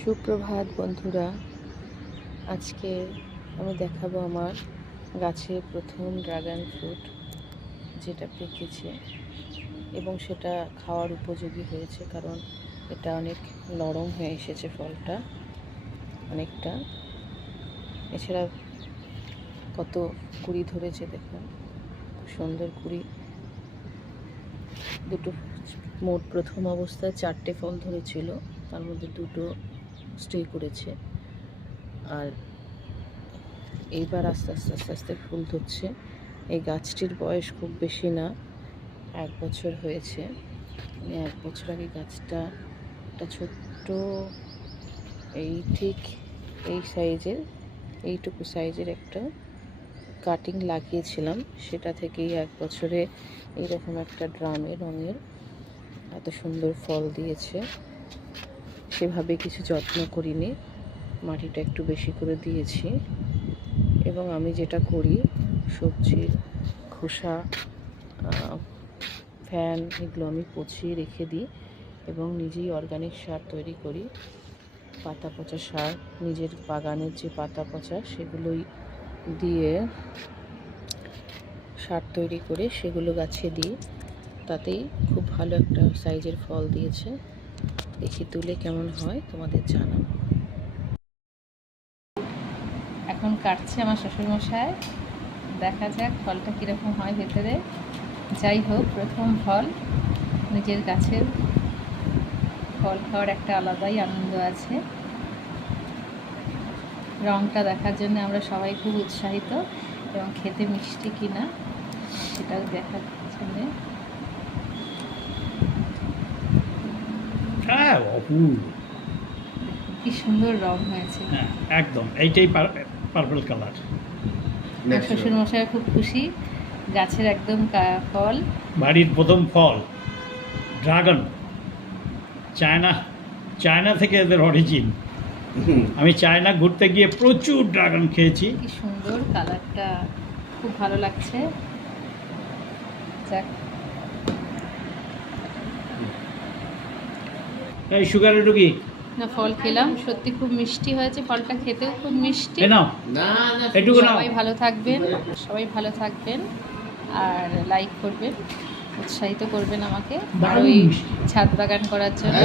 সুপ্রভাত বন্ধুরা, আজকে আমি দেখাবো আমার গাছে প্রথম ড্রাগন ফ্রুট যেটা পেকেছে এবং সেটা খাওয়ার উপযোগী হয়েছে, কারণ এটা অনেক নরম হয়ে এসেছে ফলটা অনেকটা। এছাড়া কত কুড়ি ধরেছে দেখুন, সুন্দর কুড়ি। দুটো মোট প্রথম অবস্থায় 4টে ফল ধরেছিল, তার মধ্যে 2টো স্টে করেছে। আর এইবার আস্তে আস্তে আস্তে আস্তে ফুল ধরছে। এই গাছটির বয়স খুব বেশি না, 1 বছর হয়েছে। আমি 1 বছর আগে গাছটা একটা ছোট্ট ঠিক এই সাইজের, এইটুকু সাইজের একটা কাটিং লাগিয়েছিলাম। সেটা থেকেই 1 বছরে এইরকম একটা ড্রামে রঙের এত সুন্দর ফল দিয়েছে। সেভাবে কিছু যত্ন করিনি, মাটিটা একটু বেশি করে দিয়েছি। এবং আমি যেটা করি, সবজির খোসা, ফ্যান এগুলো আমি পচিয়ে রেখে দিই এবং নিজেই অর্গানিক সার তৈরি করি। পাতা পচা সার, নিজের বাগানের যে পাতা পচা সেগুলোই দিয়ে সার তৈরি করে সেগুলো গাছে দিই। তাতেই খুব ভালো একটা সাইজের ফল দিয়েছে। দেখি তুলে কেমন হয় তোমাদের জানাবো। এখন কাটছে আমার শ্বশুরমশাই, দেখা যাক ফলটা কীরকম হয় ভেতরে। যাই হোক, প্রথম ফল, নিজের গাছের ফল খাওয়ার একটা আলাদাই আনন্দ আছে। রঙটা দেখার জন্য আমরা সবাই খুব উৎসাহিত, এবং খেতে মিষ্টি কিনা সেটাও দেখার জন্য। কি সুন্দর রং হয়েছে, একদম এইটাই পার্পল কালার। শ্বশুরমশাই খুব খুশি, গাছের একদম ফল, বাড়ির প্রথম ফল ড্রাগন। চায়না থেকে এদের অরিজিন। আমি চায়না ঘুরতে গিয়ে প্রচুর ড্রাগন খেয়েছি। কি সুন্দর কালারটা, খুব ভালো লাগছে। যাক, এই সুগারের রুগী না ফল খেলাম, সত্যি খুব মিষ্টি হয়েছে ফলটা, খেতেও খুব মিষ্টি। সবাই ভালো থাকবেন, সবাই ভালো থাকবেন, আর লাইক করবেন, উৎসাহিত করবেন আমাকে আরও এই ছাদ বাগান করার জন্য।